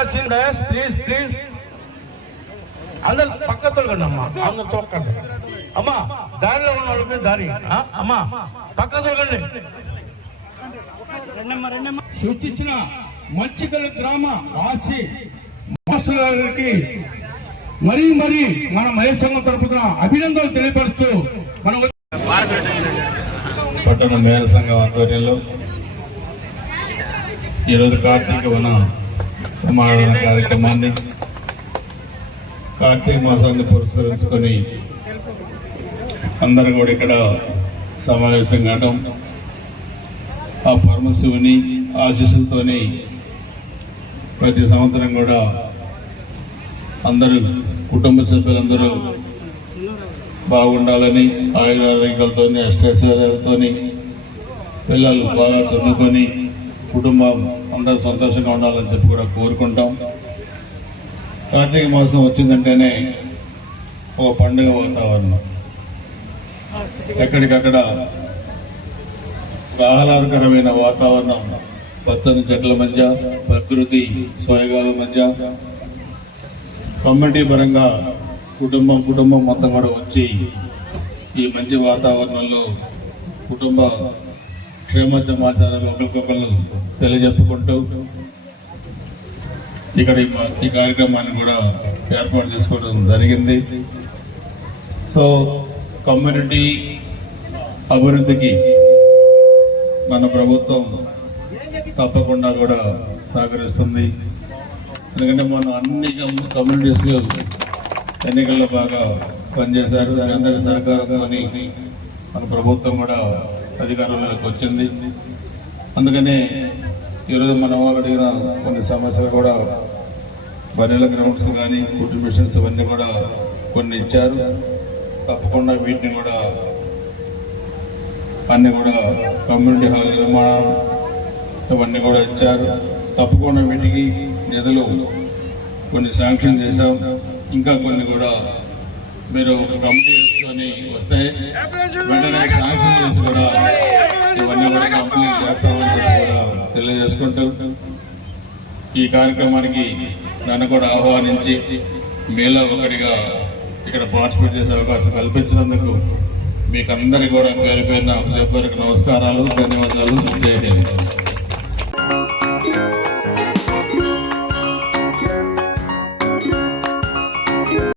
ఆపకండి please please అందరు అమ్మా. అందరు అమ్మా దారిలో ఉన్న దారి. అమ్మా సూచించిన మంచిగల గ్రామ రాసి మాస్టర్ గారికి మరీ మరీ మన మహేష్ సంఘం తరపున అభినందనలు తెలియపరుస్తూ మనం పట్టణ మేర సంఘం ఆధ్వర్యంలో ఈరోజు కార్తీక వన సమాధాన కార్యక్రమాన్ని కార్తీక మాసాన్ని పురస్కరించుకొని అందరూ కూడా ఇక్కడ సమావేశం కావటం ఆ పరమశివుని ఆశీస్సులతోని ప్రతి సంవత్సరం కూడా అందరూ కుటుంబ సభ్యులందరూ బాగుండాలని ఆయుర ఆరోగ్యాలతో పిల్లలు బాగా చదువుకొని కుటుంబం అందరూ సంతోషంగా ఉండాలని చెప్పి కూడా కోరుకుంటాం. కార్తీక మాసం వచ్చిందంటేనే ఒక పండుగ వాతావరణం. ఎక్కడికక్కడ ఆహ్లాదకరమైన వాతావరణం. పచ్చని చెట్ల మధ్య ప్రకృతి స్వయగాల మధ్య. కమ్యూనిటీ పరంగా కుటుంబం కుటుంబం మొత్తం కూడా వచ్చి ఈ మంచి వాతావరణంలో కుటుంబ క్షేమ సమాచారాలు ఒకరికొకరు తెలియజెప్పుకుంటూ ఇక్కడ ఈ కార్యక్రమాన్ని కూడా ఏర్పాటు చేసుకోవడం జరిగింది. సో కమ్యూనిటీ అభివృద్ధికి మన ప్రభుత్వం తప్పకుండా కూడా సహకరిస్తుంది. ఎందుకంటే మనం అన్ని కమ్యూనిటీస్ కమ్యూనిటీస్లో ఎన్నికల్లో బాగా పనిచేశారు. దాని అందరి సహకారంతో మన ప్రభుత్వం కూడా అధికారంలోకి వచ్చింది. అందుకనే ఈరోజు మన వాళ్ళు అడిగిన కొన్ని సమస్యలు కూడా బనీల గ్రౌండ్స్ కానీ ఫుడ్ మిషన్స్ ఇవన్నీ కూడా కొన్ని ఇచ్చారు. తప్పకుండా వీటిని కూడా అన్నీ కూడా కమ్యూనిటీ హాల్ నిర్మాణం ఇవన్నీ కూడా ఇచ్చారు. తప్పకుండా వీటికి నిధులు కొన్ని శాంక్షన్ చేశాం. ఇంకా కొన్ని కూడా మీరు కమిటీ చేసుకొని వస్తే వెంటనే శాంక్షన్ చేసి కూడా ఇవన్నీ కూడా కంప్లీట్ చేస్తామని చెప్పి కూడా తెలియజేసుకుంటూ ఈ కార్యక్రమానికి నన్ను కూడా ఆహ్వానించి మీలో ఒకటిగా ఇక్కడ పార్టిసిపేట్ చేసే అవకాశం కల్పించినందుకు మీకు అందరికీ కూడా పేరు పేరున నమస్కారాలు ధన్యవాదాలు తెలియజేస్తాను